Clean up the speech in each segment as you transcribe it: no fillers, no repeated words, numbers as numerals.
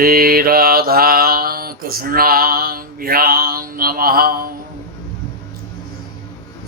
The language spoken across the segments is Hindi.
श्री राधा कृष्णाभ्यां नमः।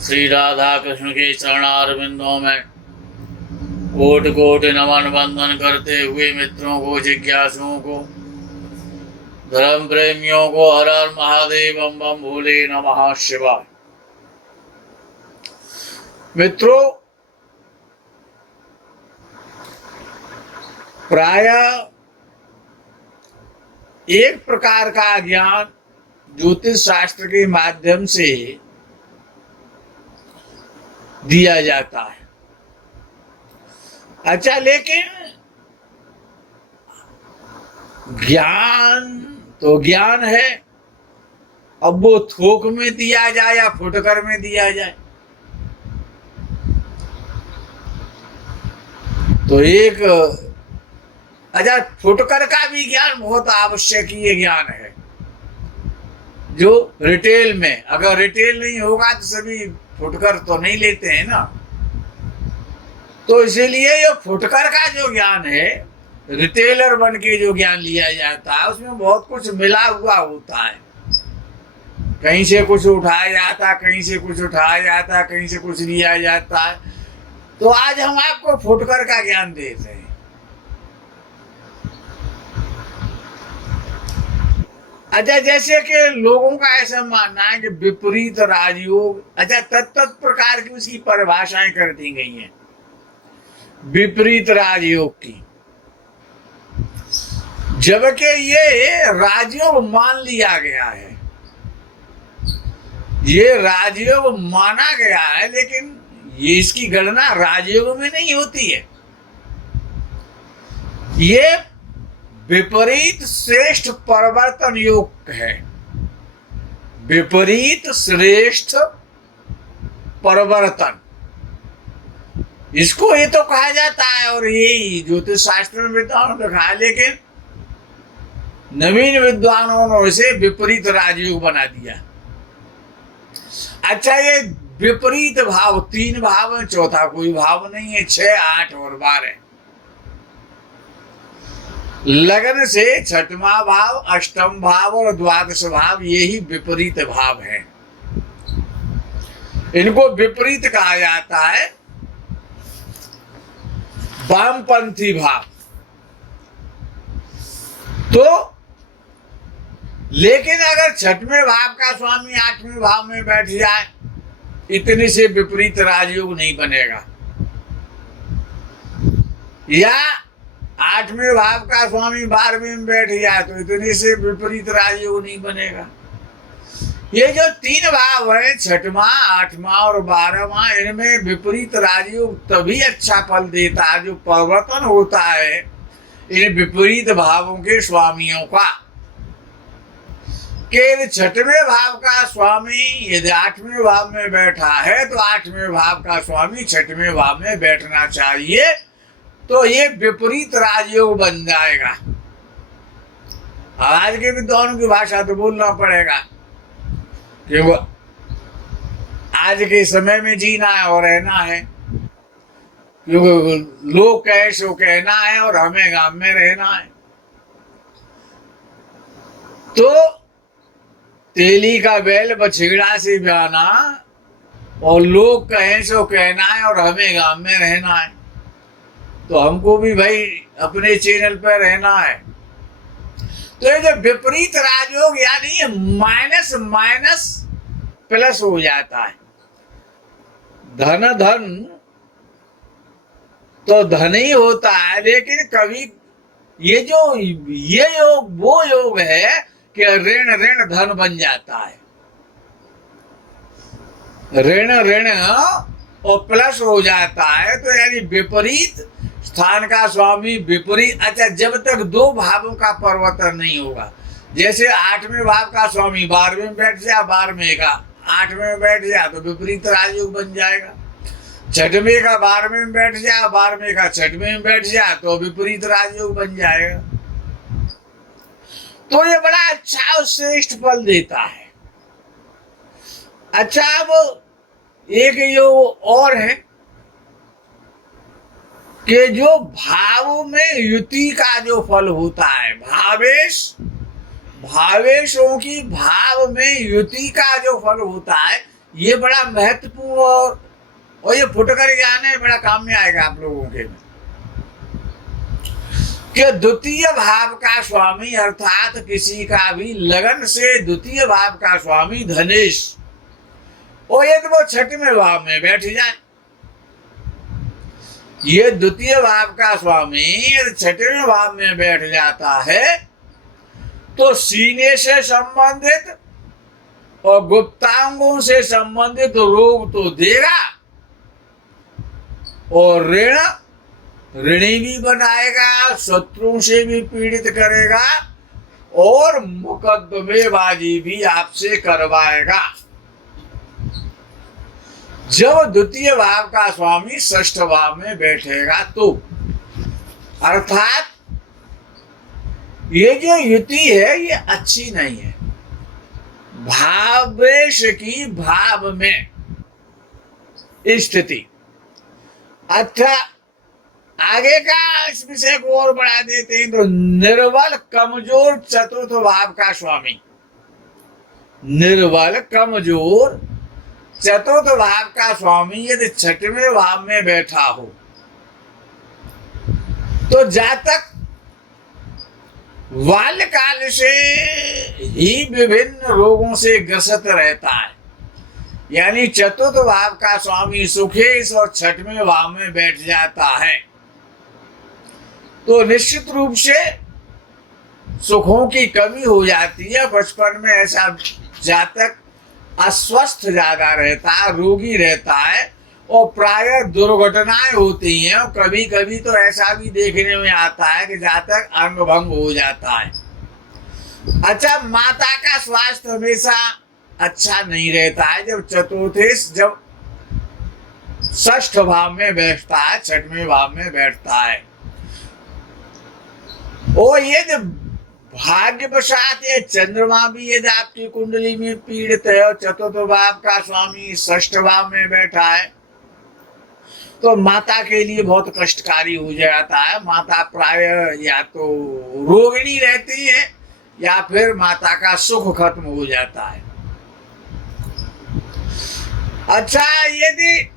श्री राधा कृष्ण के चरणारविंदों में कोटि कोटि नमन बंदन करते हुए मित्रों को, जिज्ञासुओं को, धर्म प्रेमियों को हर हर महादेव बम बम भोले नमः शिवाय। मित्रों, प्रायः एक प्रकार का ज्ञान ज्योतिष शास्त्र के माध्यम से दिया जाता है। अच्छा, लेकिन ज्ञान तो ज्ञान है, अब वो थोक में दिया जाए या फुटकर में दिया जाए, तो एक अच्छा फुटकर का भी ज्ञान बहुत आवश्यकीय ज्ञान है, जो रिटेल में, अगर रिटेल नहीं होगा तो सभी फुटकर तो नहीं लेते हैं ना। तो इसीलिए ये फुटकर का जो ज्ञान है, रिटेलर बन के जो ज्ञान लिया जाता है, उसमें बहुत कुछ मिला हुआ होता है। कहीं से कुछ उठाया जाता, कहीं से कुछ उठाया जाता, कहीं से कुछ लिया जाता है। तो आज हम आपको फुटकर का ज्ञान देते हैं। अच्छा, जैसे कि लोगों का ऐसा मानना है कि विपरीत राजयोग, अच्छा तत्त प्रकार की उसकी परिभाषाएं कर दी गई हैं विपरीत राजयोग की, जबकि ये राजयोग मान लिया गया है, ये राजयोग माना गया है, लेकिन ये इसकी गणना राजयोग में नहीं होती है। ये विपरीत श्रेष्ठ परिवर्तन योग है, विपरीत श्रेष्ठ परिवर्तन, इसको ये तो कहा जाता है और यही ज्योतिष शास्त्र में विद्वानों ने कहा, लेकिन नवीन विद्वानों ने इसे विपरीत राजयोग बना दिया। अच्छा, ये विपरीत भाव, 3 भाव है, चौथा कोई भाव नहीं है, 6, 8 और 12। लगन से 6वां भाव, 8वां भाव और 12वां भाव, यही विपरीत भाव है। इनको विपरीत कहा जाता है, वामपंथी भाव। तो लेकिन अगर 6वें भाव का स्वामी 8वें भाव में बैठ जाए, इतने से विपरीत राजयोग नहीं बनेगा, या 8वें भाव का स्वामी 12वें में बैठ जाए तो इतने से विपरीत राजयोग नहीं बनेगा। ये जो 3 भाव है, 6वां, 8वां और 12वां, इनमें विपरीत राजयोग तभी अच्छा फल देता है जो परिवर्तन होता है इन विपरीत भावों के स्वामियों का। कि 6वें भाव का स्वामी यदि 8वें भाव में बैठा है तो 8वें भाव का स्वामी 6वें भाव में बैठना चाहिए, तो ये विपरीत राजयोग बन जाएगा। आज के विद्वानों की भाषा तो बोलना पड़ेगा, क्योंकि आज के समय में जीना है और रहना है, क्योंकि लोग कहे सो कहना है और हमें गांव में रहना है। तो तेली का बैल बछिड़ा से ब्याना, और लोग कहें सो कहना है और हमें गांव में रहना है। तो हमको भी भाई अपने चैनल पर रहना है। तो ये जो विपरीत राजयोग, यानी माइनस माइनस प्लस हो जाता है। धन धन तो धन ही होता है, लेकिन कभी ये योग वो योग है कि ऋण ऋण धन बन जाता है, ऋण ऋण और प्लस हो जाता है। तो यानी विपरीत स्थान का स्वामी विपरीत। अच्छा, जब तक 2 भावों का परिवर्तन नहीं होगा, जैसे 8वें भाव का स्वामी 12वें में बैठ जाए, 12वें का 8वें में बैठ जाए तो विपरीत राजयोग बन जाएगा। 6वें का 12वें में बैठ जाए, 12वें का 6वें में बैठ जाए तो विपरीत राजयोग बन जाएगा। तो ये बड़ा अच्छा और श्रेष्ठ फल देता है। अच्छा, अब एक योग और है कि जो भाव में युति का जो फल होता है, भावेशों की भाव में युति का जो फल होता है, ये बड़ा महत्वपूर्ण और ये फुटकर ज्ञान है, बड़ा काम में आएगा आप लोगों के में। कि द्वितीय भाव का स्वामी अर्थात किसी का भी लगन से द्वितीय भाव का स्वामी धनेश, और यदि वो छठवें भाव में बैठ जाए, ये द्वितीय भाव का स्वामी यदि छठवें भाव में बैठ जाता है तो सीने से संबंधित और गुप्तांगों से संबंधित रोग तो देगा, और ऋणी भी बनाएगा, शत्रुओं से भी पीड़ित करेगा, और मुकदमेबाजी भी आपसे करवाएगा। जब द्वितीय भाव का स्वामी षष्ठ भाव में बैठेगा तो, अर्थात ये जो युति है ये अच्छी नहीं है। भावेश की भाव में स्थिति। अच्छा, आगे का इस विषय को और बढ़ा देते हैं तो निर्बल कमजोर चतुर्थ भाव का स्वामी, निर्बल कमजोर चतुर्थ भाव का स्वामी यदि छठवें भाव में बैठा हो तो जातक बाल्यकाल से ही विभिन्न रोगों से ग्रसित रहता है। यानी चतुर्थ भाव का स्वामी सुखेश और छठवें भाव में बैठ जाता है तो निश्चित रूप से सुखों की कमी हो जाती है। बचपन में ऐसा जातक अस्वस्थ ज्यादा रहता है, रोगी रहता है, और प्रायः दुर्घटनाएं होती हैं, और कभी कभी तो ऐसा भी देखने में आता है कि जातक अंग भंग हो जाता है। अच्छा, माता का स्वास्थ्य हमेशा अच्छा नहीं रहता है जब षष्ठ भाव में बैठता है, छठवें भाव में बैठता है। और ये जब भाग्यवशात ये चंद्रमा भी यदि आपकी कुंडली में पीड़ित है और चतुर्थ भाव का स्वामी षष्ठ भाव में बैठा है तो माता के लिए बहुत कष्टकारी हो जाता है। माता प्रायः या तो रोगिणी रहती है या फिर माता का सुख खत्म हो जाता है। अच्छा, यदि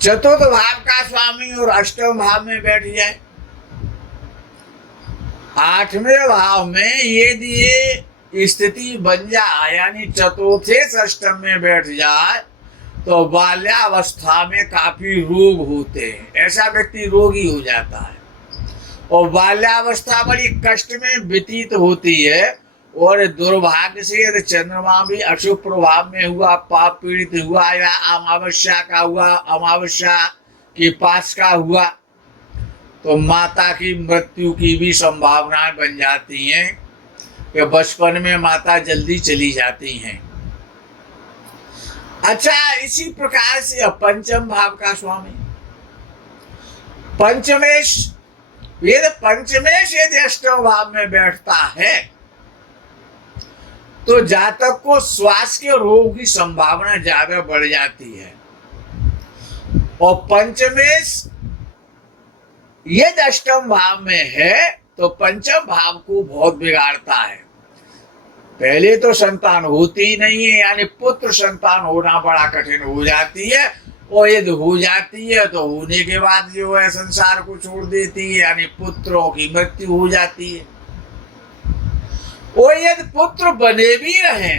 चतुर्थ भाव का स्वामी और अष्टम भाव में बैठ जाए, आठवें भाव में यदि ये स्थिति बन जाए यानी चतुर्थे अष्टम में बैठ जाए तो बाल्यावस्था में काफी रोग होते हैं, ऐसा व्यक्ति रोगी हो जाता है। और बाल्यावस्था बड़ी कष्ट में व्यतीत होती है, और दुर्भाग्य से यदि चंद्रमा भी अशुभ प्रभाव में हुआ, पाप पीड़ित हुआ, या अमावस्या का हुआ, अमावस्या के पास का हुआ, तो माता की मृत्यु की भी संभावनाएं बन जाती हैं कि बचपन में माता जल्दी चली जाती हैं। अच्छा, इसी प्रकार से पंचम भाव का स्वामी पंचमेश यदि अष्टम भाव में बैठता है तो जातक को श्वास के रोग की संभावना ज्यादा बढ़ जाती है। और पंचमेश यदि अष्टम भाव में है तो पंचम भाव को बहुत बिगाड़ता है। पहले तो संतान होती ही नहीं है, यानी पुत्र संतान होना बड़ा कठिन हो जाती है, और यदि हो जाती है तो होने के बाद जो है संसार को छोड़ देती है, यानी पुत्रों की मृत्यु हो जाती है। और यदि पुत्र बने भी रहे,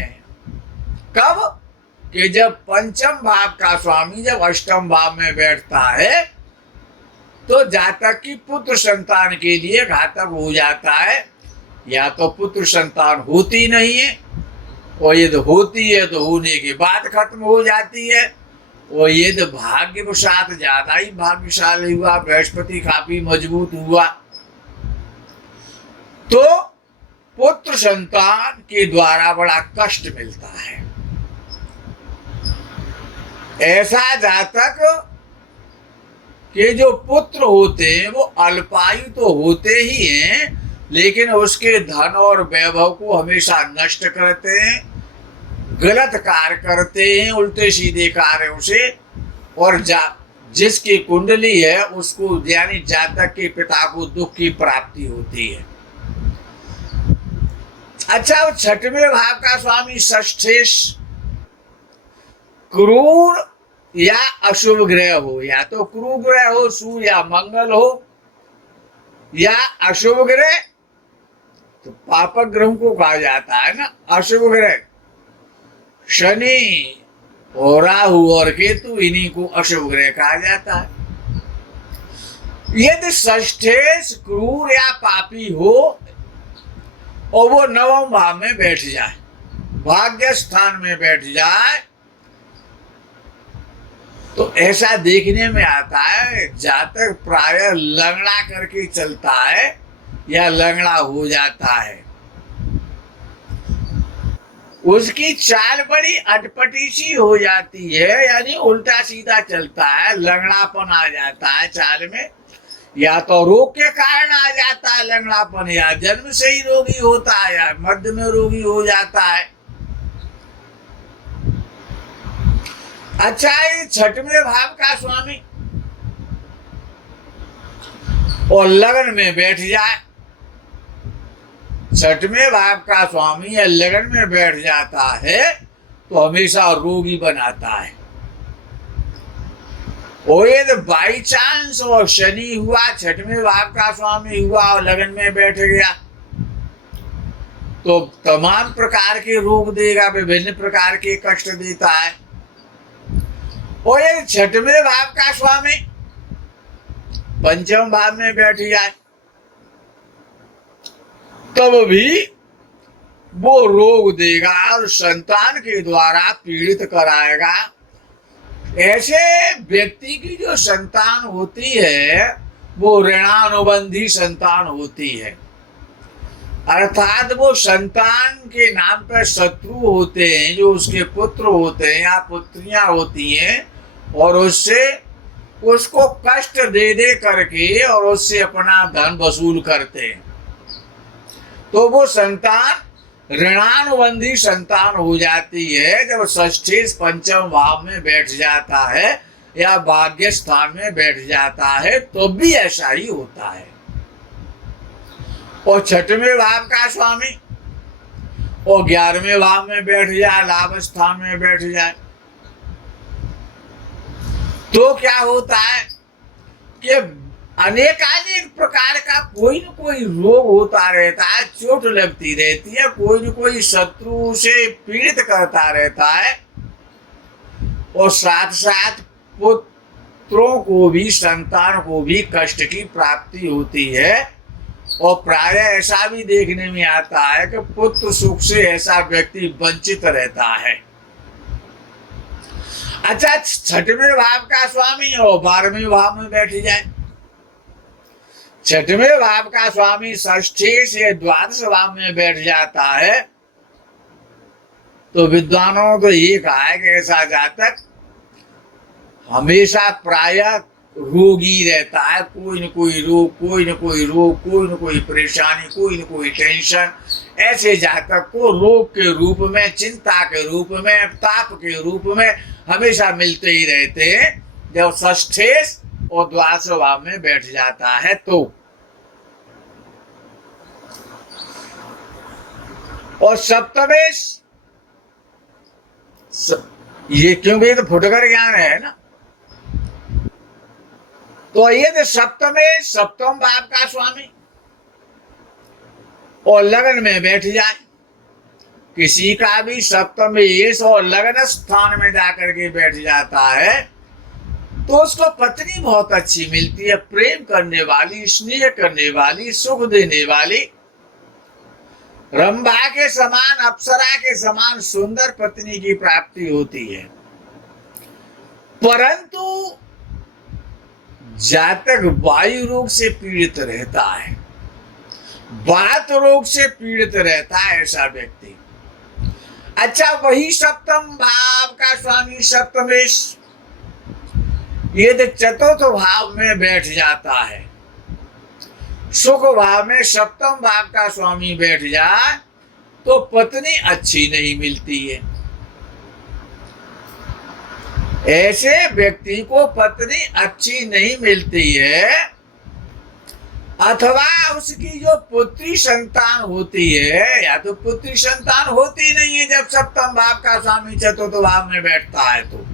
कब कि जब पंचम भाव का स्वामी जब अष्टम भाव में बैठता है तो जातक की पुत्र संतान के लिए घातक हो जाता है। या तो पुत्र संतान होती नहीं है, और यदि होती है तो होने के बाद खत्म हो जाती है। और यदि भाग्यवशात ज्यादा ही भाग्यशाली हुआ, बृहस्पति काफी मजबूत हुआ, तो पुत्र संतान के द्वारा बड़ा कष्ट मिलता है। ऐसा जातक के जो पुत्र होते हैं वो अल्पायु तो होते ही हैं, लेकिन उसके धन और वैभव को हमेशा नष्ट करते हैं, गलत कार्य करते हैं, उल्टे सीधे कार्यों से, और जिसकी कुंडली है उसको यानी जातक के पिता को दुख की प्राप्ति होती है। अच्छा, 6वें भाव का स्वामी षष्ठेश क्रूर या अशुभ ग्रह हो, या तो क्रूर ग्रह हो, सूर्य या मंगल हो, या अशुभ ग्रह तो पापक ग्रह को कहा जाता है ना, अशुभ ग्रह शनि और राहु और केतु, इन्हीं को अशुभ ग्रह कहा जाता है। यदि षष्ठेश क्रूर या पापी हो और वो 9वें भाव में बैठ जाए, भाग्य स्थान में बैठ जाए, तो ऐसा देखने में आता है जातक प्रायः लंगड़ा करके चलता है या लंगड़ा हो जाता है। उसकी चाल बड़ी अटपटी सी हो जाती है, यानी उल्टा सीधा चलता है, लंगड़ापन आ जाता है चाल में, या तो रोग के कारण आ जाता है लंगड़ापन, या जन्म से ही रोगी होता है, या मध्य में रोगी हो जाता है। अच्छा, ये 6वें भाव का स्वामी और लगन में बैठ जाए, 6वें भाव का स्वामी या लगन में बैठ जाता है तो हमेशा रोगी बनाता है। और यदि बाई चांस और शनि हुआ, 6वें भाव का स्वामी हुआ और लगन में बैठ गया तो तमाम प्रकार के रोग देगा, विभिन्न प्रकार के कष्ट देता है। और यदि 6वें भाव का स्वामी 5वें भाव में बैठ जाए तब भी वो रोग देगा और संतान के द्वारा पीड़ित कराएगा। ऐसे व्यक्ति की जो संतान होती है वो ऋणानुबंधी संतान होती है, अर्थात वो संतान के नाम पर शत्रु होते हैं, जो उसके पुत्र होते हैं या पुत्रियां होती हैं, और उससे उसको कष्ट दे दे करके और उससे अपना धन वसूल करते हैं। तो वो संतान ऋणानुबंधी संतान हो जाती है जब षष्ठेश 5वें भाव में बैठ जाता है या भाग्य स्थान में बैठ जाता है, तो भी ऐसा ही होता है। और 6वें भाव का स्वामी और 11वें भाव में बैठ जाए, लाभ स्थान में बैठ जाए, तो क्या होता है कि अनेकानेक प्रकार का कोई न कोई रोग होता रहता है, चोट लगती रहती है, कोई न कोई शत्रु से पीड़ित करता रहता है, और साथ साथ पुत्रों को भी, संतान को भी कष्ट की प्राप्ति होती है। और प्रायः ऐसा भी देखने में आता है कि पुत्र सुख से ऐसा व्यक्ति वंचित रहता है। अच्छा, 6वें भाव का स्वामी और 12वें भाव में बैठ जाए, 6वें भाव का स्वामी षष्ठेश से 12वें भाव में बैठ जाता है, तो विद्वानों को ये कहा है कि ऐसा जातक हमेशा प्रायः रोगी रहता है, कोई न कोई रोग, कोई न कोई रोग, कोई न कोई परेशानी, कोई न कोई टेंशन, ऐसे जातक को रोग के रूप में, चिंता के रूप में, ताप के रूप में हमेशा मिलते ही रहते हैं जब षष्ठेश और 12वें भाव में बैठ जाता है। तो और सप्तमेश, ये क्योंकि ये तो फुटकर ज्ञान है ना, तो ये तो सप्तम भाव का स्वामी और लगन में बैठ जाए, किसी का भी सप्तमेश और लगन स्थान में जाकर के बैठ जाता है तो उसको पत्नी बहुत अच्छी मिलती है, प्रेम करने वाली, स्नेह करने वाली, सुख देने वाली, रंभा के समान, अप्सरा के समान सुंदर पत्नी की प्राप्ति होती है। परंतु जातक वायु रोग से पीड़ित रहता है, वात रोग से पीड़ित रहता है ऐसा व्यक्ति। अच्छा, वही सप्तम भाव का स्वामी सप्तमेश यदि 4th भाव में बैठ जाता है, सुख भाव में सप्तम भाव का स्वामी बैठ जाए, तो पत्नी अच्छी नहीं मिलती है। ऐसे व्यक्ति को पत्नी अच्छी नहीं मिलती है, अथवा उसकी जो पुत्री संतान होती है, या तो पुत्री संतान होती नहीं है जब सप्तम भाव का स्वामी चतुर्थ भाव में बैठता है, तो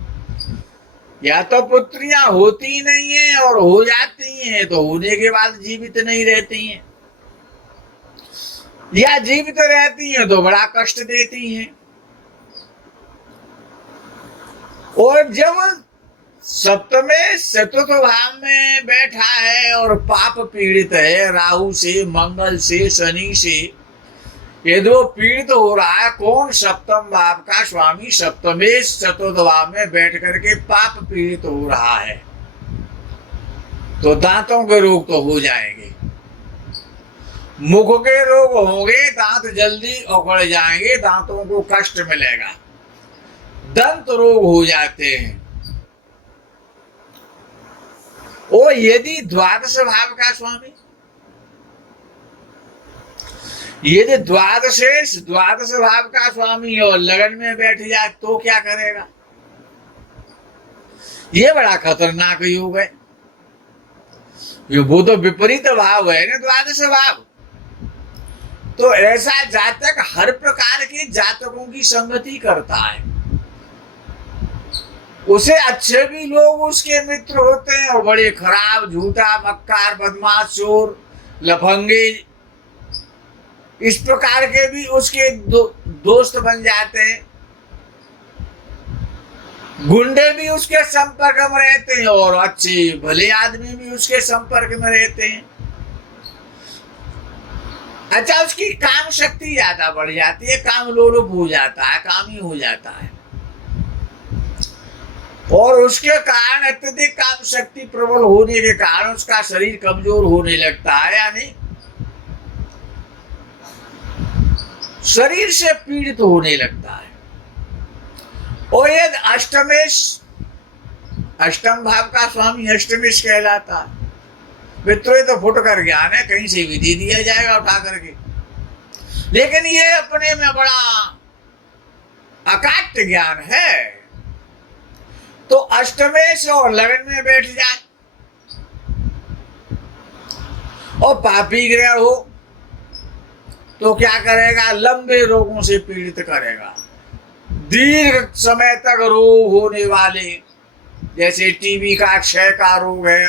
या तो पुत्रियां होती नहीं है, और हो जाती हैं तो होने के बाद जीवित नहीं रहती हैं, या जीवित रहती हैं तो बड़ा कष्ट देती हैं। और जब सप्तमे चतुर्थ भाव में बैठा है और पाप पीड़ित है, राहु से, मंगल से, शनि से, यदि वो पीड़ित हो रहा है, कौन? सप्तम भाव का स्वामी सप्तमे चतुर्थ भाव में बैठ करके पाप पीड़ित हो रहा है, तो दांतों के रोग तो हो जाएंगे, मुख के रोग होंगे, दांत जल्दी उखड़ जाएंगे, दांतों को कष्ट मिलेगा, दंत रोग हो जाते हैं। और यदि द्वादश भाव का स्वामी, यदि द्वादश भाव का स्वामी और लगन में बैठ जाए तो क्या करेगा? ये बड़ा खतरनाक योग है। वो तो विपरीत भाव है ना, द्वादश भाव। तो ऐसा जातक हर प्रकार के जातकों की संगति करता है, उसे अच्छे भी लोग उसके मित्र होते हैं, और बड़े खराब, झूठा, मक्कार, बदमाश, चोर, लफंगे, इस प्रकार के भी उसके दोस्त बन जाते हैं। गुंडे भी उसके संपर्क में रहते हैं, और अच्छे भले आदमी भी उसके संपर्क में रहते हैं। अच्छा, उसकी काम शक्ति ज्यादा बढ़ जाती है, काम लोलुप हो जाता है, कामी हो जाता है, और उसके कारण अत्यधिक काम शक्ति प्रबल होने के कारण उसका शरीर कमजोर होने लगता है, यानी शरीर से पीड़ित होने लगता है। और यदि अष्टम भाव का स्वामी अष्टमेश कहलाता है। मित्रों, ये तो फुटकर ज्ञान है, कहीं से भी दे दिया जाएगा उठा करके, लेकिन ये अपने में बड़ा अकाट्य ज्ञान है। तो अष्टमेश और लगन में बैठ जाए और पापी ग्रह हो तो क्या करेगा? लंबे रोगों से पीड़ित करेगा, दीर्घ समय तक रोग होने वाले, जैसे टीबी का, क्षय का रोग है,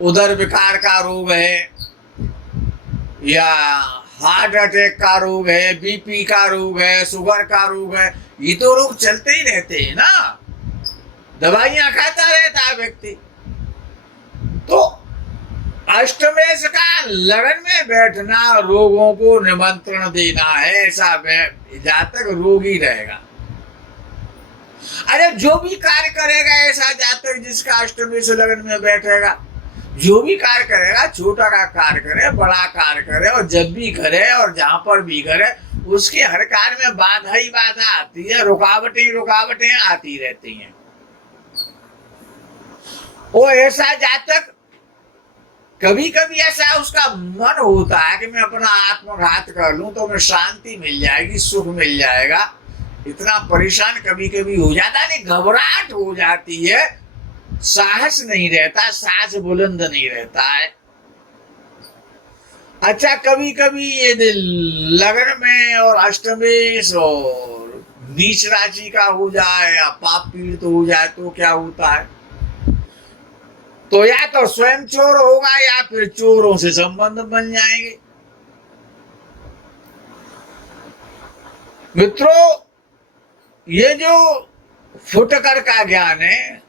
उदर विकार का रोग है, या हार्ट अटैक का रोग है, बीपी का रोग है, शुगर का रोग है, ये तो रोग चलते ही रहते हैं ना, दवाइयां खाता रहता है व्यक्ति। तो अष्टमेश का लगन में बैठना रोगों को निमंत्रण देना है, ऐसा जातक रोगी रहेगा। अरे जो भी कार्य करेगा ऐसा जातक जिसका अष्टमेश लगन में बैठेगा, जो भी कार्य करेगा, छोटा का कार्य करे, बड़ा कार्य करे, और जब भी करे और जहां पर भी करे, उसके हर कार्य में बाधा ही बाधा आती है, रुकावटें आती रहती हैं। वो ऐसा जातक, कभी कभी ऐसा उसका मन होता है कि मैं अपना आत्मघात कर लूं तो मैं शांति मिल जाएगी, सुख मिल जाएगा, इतना परेशान कभी कभी हो जाता है, नहीं घबराहट हो जाती है, साहस नहीं रहता, सांस बुलंद नहीं रहता है। अच्छा, कभी कभी ये लगन में और अष्टमेश और नीच राशि का हो जाए या पाप पीड़ित हो जाए तो क्या होता है? तो या तो स्वयं चोर होगा या फिर चोरों से संबंध बन जाएंगे। मित्रों, ये जो फुटकर का ज्ञान है,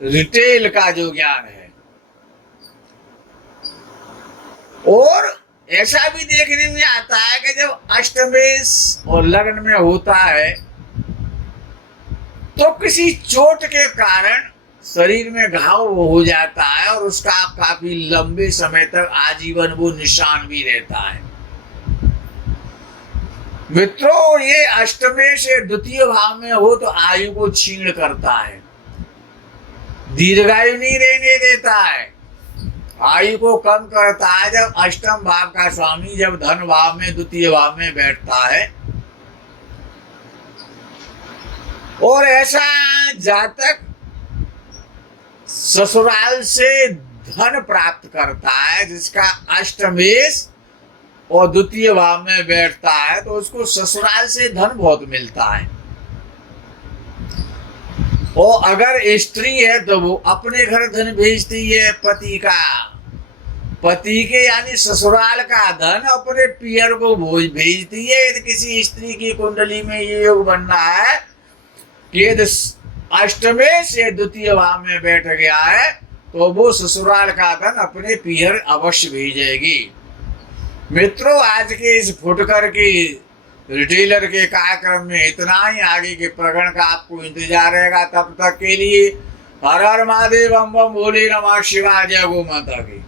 रिटेल का जो ज्ञान है, और ऐसा भी देखने में आता है कि जब अष्टमेश और लग्न में होता है तो किसी चोट के कारण शरीर में घाव हो जाता है, और उसका काफी लंबे समय तक आजीवन वो निशान भी रहता है। मित्रों, ये अष्टमेश द्वितीय भाव में हो तो आयु को छीण करता है, दीर्घायु नहीं रहने देता है, आयु को कम करता है। जब अष्टम भाव का स्वामी जब धन भाव में, द्वितीय भाव में बैठता है, और ऐसा जातक ससुराल से धन प्राप्त करता है, जिसका अष्टमेश और द्वितीय भाव में बैठता है, तो उसको ससुराल से धन बहुत मिलता है। और अगर स्त्री है तो वो अपने घर धन भेजती है पति का, पति के यानी ससुराल का धन अपने पियर को भेजती है। यदि किसी स्त्री की कुंडली में ये योग बनना है कि यदि अष्टमेश से द्वितीय भाव में बैठ गया है तो वो ससुराल का धन अपने पियर अवश्य भेजेगी। मित्रों, आज के इस फुटकर की रिटेलर के कार्यक्रम में इतना ही। आगे के प्रकरण का आपको इंतजार रहेगा। तब तक के लिए हर हर महादेव, बम बम भोले नमः शिवाय, जय गौ माता की।